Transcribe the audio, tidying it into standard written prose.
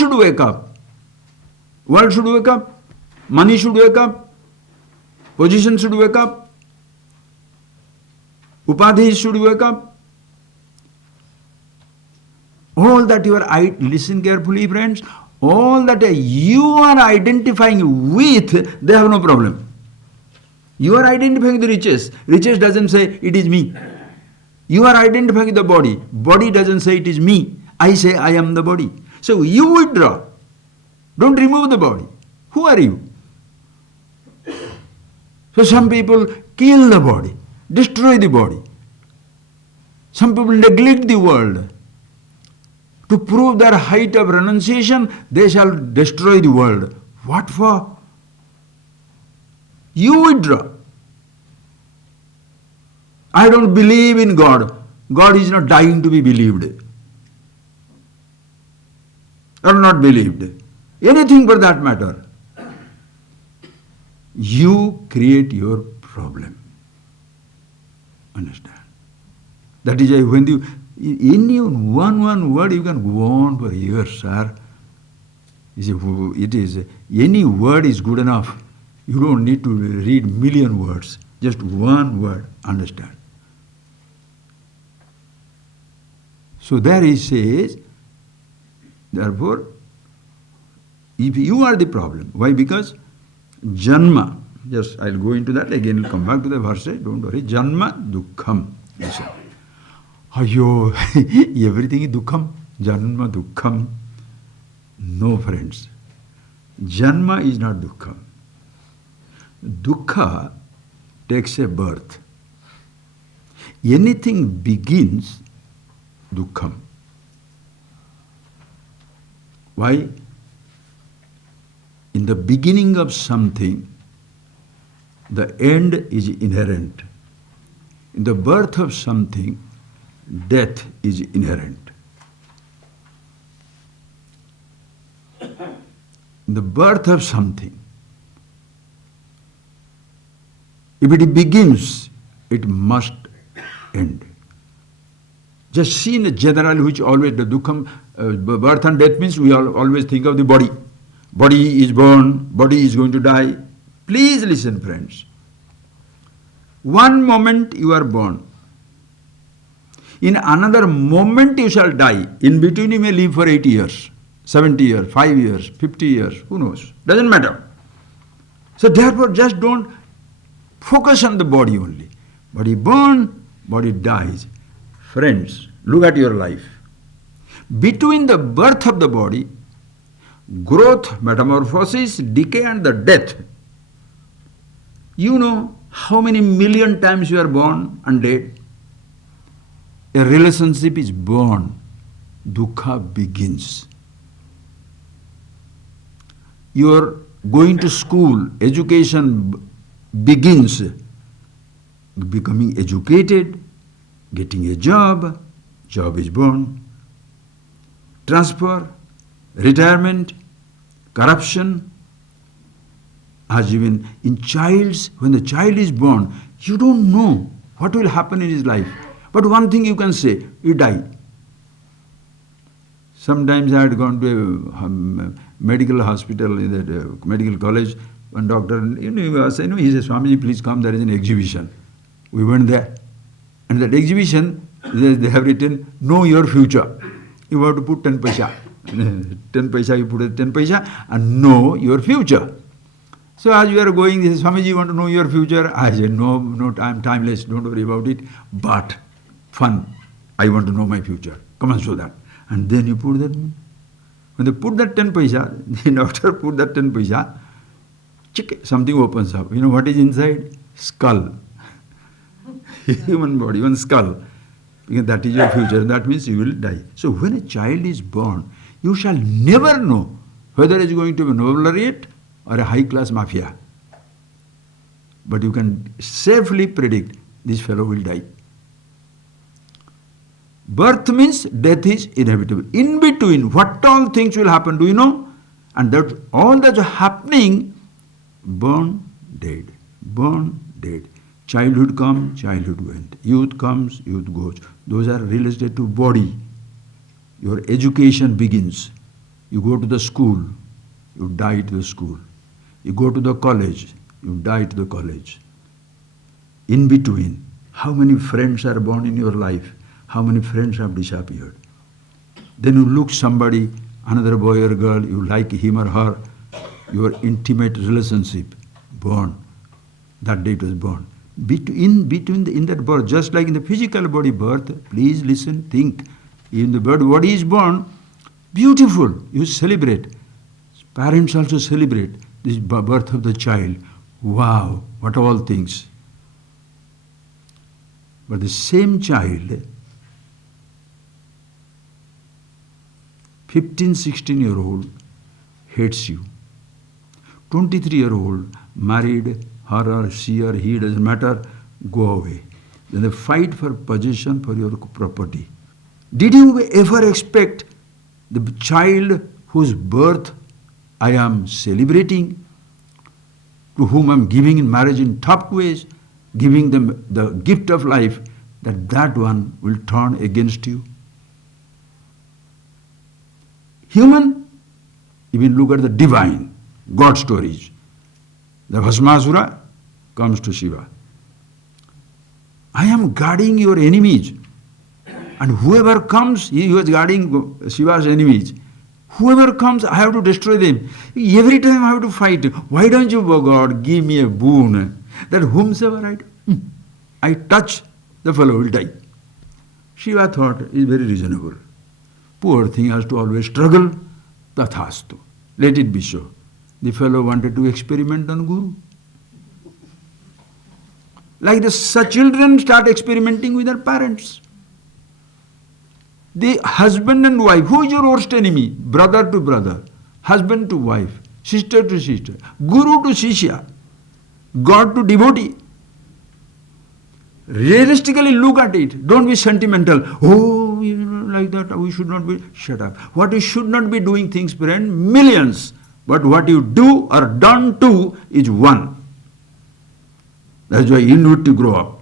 should wake up. World should wake up. Money should wake up. Position should wake up. Upadhis should wake up. All that you are, listen carefully friends, all that you are identifying with, they have no problem. You are identifying the riches. Riches doesn't say it is me. You are identifying the body. Body doesn't say it is me. I say I am the body. So you withdraw. Don't remove the body. Who are you? So some people kill the body, destroy the body. Some people neglect the world. To prove their height of renunciation, they shall destroy the world. What for? You withdraw. I don't believe in God. God is not dying to be believed. Or not believed. Anything for that matter. You create your problem. Understand? That is why when you, in one word you can go on for years, sir. It is, any word is good enough. You don't need to read million words. Just one word, understand. So there he says, therefore, if you are the problem, why? Because Janma, just I'll go into that again, I'll come back to the verse, don't worry. Janma dukkham. He said, Ayo, everything is dukkham. Janma dukkham. No, friends. Janma is not dukkham. Dukkha takes a birth. Anything begins dukkham. Why? In the beginning of something, the end is inherent. In the birth of something, death is inherent. In the birth of something, if it begins, it must end. Just see in general, which always the dukkham, birth and death means we always think of the body. Body is born, body is going to die. Please listen, friends. One moment you are born. In another moment you shall die. In between you may live for 80 years, 70 years, 5 years, 50 years, who knows? Doesn't matter. So therefore just don't focus on the body only. Body born, body dies. Friends, look at your life. Between the birth of the body, growth, metamorphosis, decay and the death, you know how many million times you are born and dead? A relationship is born, dukkha begins. You are going to school, education begins, becoming educated, getting a job, job is born, transfer, retirement, corruption. As even in child's, when the child is born, you don't know what will happen in his life. But one thing you can say, he died. Sometimes I had gone to a medical hospital, in that medical college, one doctor, he said, he said, Swamiji, please come, there is an exhibition. We went there. And that exhibition, they have written, know your future. You have to put 10 paisa. 10 paisa, you put 10 paisa and know your future. So as we are going, he says, Swamiji, you want to know your future? I said, no, I'm timeless, don't worry about it. But fun, I want to know my future. Come and show that. And then you put that. When they put that 10 paisa, the doctor put that 10 paisa, something opens up. You know what is inside? Skull. Human body, one skull. Because that is your future. That means you will die. So when a child is born, you shall never know whether it is going to be a noble laureate or a high-class mafia. But you can safely predict this fellow will die. Birth means death is inevitable. In between, what all things will happen, do you know? And that all that's happening, born, dead, born, dead. Childhood comes, childhood went. Youth comes, youth goes. Those are related to body. Your education begins. You go to the school, you die to the school. You go to the college, you die to the college. In between, how many friends are born in your life? How many friends have disappeared? Then you look somebody, another boy or girl, you like him or her, your intimate relationship, born. That day it was born. In that birth, just like in the physical body birth, please listen, think. In the body is born, beautiful, you celebrate. Parents also celebrate this birth of the child. Wow, what all things. But the same child, 15, 16-year-old, hates you. 23-year-old, married, her or she or he, doesn't matter, go away. Then they fight for possession for your property. Did you ever expect the child whose birth I am celebrating, to whom I am giving in marriage in top ways, giving them the gift of life, that one will turn against you? Human, even look at the divine, God stories. The Bhasmasura comes to Shiva. I am guarding your enemies. And whoever comes, he was guarding Shiva's enemies. Whoever comes, I have to destroy them. Every time I have to fight. Why don't you, oh God, give me a boon that whomsoever I touch, the fellow will die. Shiva thought is very reasonable. Poor thing has to always struggle. Tathastu. Let it be so. The fellow wanted to experiment on Guru. Like the children start experimenting with their parents. The husband and wife, who is your worst enemy? Brother to brother, husband to wife, sister to sister, Guru to Shishya, God to devotee. Realistically look at it. Don't be sentimental. Oh, like that, we should not be. Shut up. What you should not be doing things, friend, millions. But what you do or done to is one. That's why you need to grow up.